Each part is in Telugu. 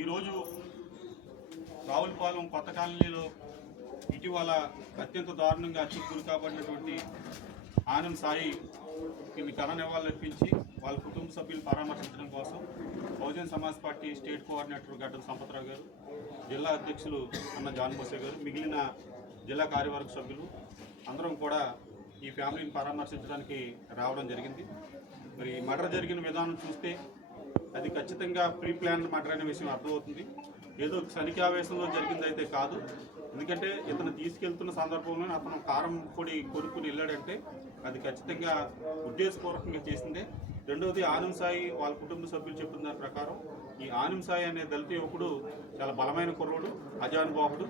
ఈరోజు రావులపాలెం కొత్త కాలనీలో ఇటీవల అత్యంత దారుణంగా హత్యకు గురి కాబడినటువంటి ఆనం సాయి ఘన నివాళులర్పించి వాళ్ళ కుటుంబ సభ్యులు పరామర్శించడం కోసం Bahujan Samaj party state coordinator గడ్డం సంపత్రావు గారు, జిల్లా అధ్యక్షులు అన్న జాన్ బోసే గారు, మిగిలిన జిల్లా కార్యవర్గ సభ్యులు అందరం కూడా ఈ ఫ్యామిలీని పరామర్శించడానికి రావడం జరిగింది. మరి మర్డర్ జరిగిన విధానం చూస్తే అది ఖచ్చితంగా ప్రీ ప్లాన్ మర్డర్ అనే విషయం అర్థమవుతుంది. ఏదో క్షణికావేశంలో జరిగిందైతే కాదు. ఎందుకంటే ఇతను తీసుకెళ్తున్న సందర్భంలో అతను కారం పొడి కొనుక్కుని వెళ్ళాడంటే అది ఖచ్చితంగా ఉద్దేశపూర్వకంగా చేసిందే. రెండవది ఆనం సాయి వాళ్ళ కుటుంబ సభ్యులు చెప్పిన దాని ప్రకారం ఈ ఆనం సాయి అనే దళిత యువకుడు చాలా బలమైన కుర్రోడు, అజానుబాహుడు.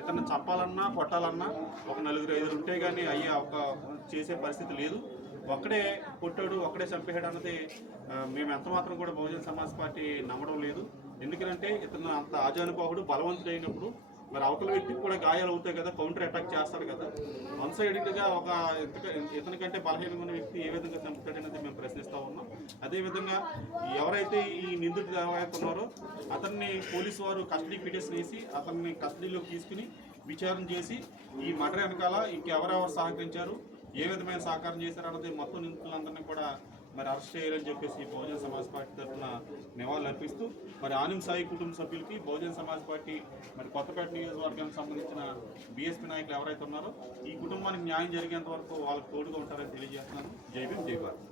ఇతను చంపాలన్నా కొట్టాలన్నా ఒక 4-5 ఉంటే కానీ అయ్యే ఒక చేసే పరిస్థితి లేదు. ఒక్కడే కొట్టాడు, ఒక్కడే చంపేశాడు అన్నది మేము ఎంత మాత్రం కూడా బహుజన్ సమాజ్ పార్టీ నమ్మడం లేదు. ఎందుకంటే ఇతను అంత ఆజానుబాహుడు, బలవంతుడు అయినప్పుడు మరి అవతల వ్యక్తికి కూడా గాయాలు అవుతాయి కదా, కౌంటర్ అటాక్ చేస్తాడు కదా. వన్ సైడెడ్గా ఒక ఇతనికంటే బలహీనంగా ఉన్న వ్యక్తి ఏ విధంగా చంపుతాడనేది మేము ప్రశ్నిస్తూ ఉన్నాం. అదేవిధంగా ఎవరైతే ఈ నిందితుడు ఉన్నారో అతన్ని పోలీసు వారు కస్టడీ పిటిషన్ వేసి అతన్ని కస్టడీలోకి తీసుకుని విచారణ చేసి ఈ మర్డర్ వెనకాల ఇంకెవరెవరు సహకరించారు, ఏ విధమైన సహకారం చేశారు అన్నది మొత్తం నిందితులందరినీ కూడా మరి అరెస్ట్ చేయాలని చెప్పేసి బహుజన్ సమాజ్ పార్టీ తరఫున నివాళులు అర్పిస్తూ మరి ఆనం సాయి కుటుంబ సభ్యులకి బహుజన్ సమాజ్ పార్టీ మరి కొత్తపేట నియోజకవర్గానికి సంబంధించిన బీఎస్పీ నాయకులు ఎవరైతే ఉన్నారో ఈ కుటుంబానికి న్యాయం జరిగేంత వరకు వాళ్ళకి తోడుగా ఉంటారని తెలియజేస్తున్నాను. జై భీమ్, జై భారత్.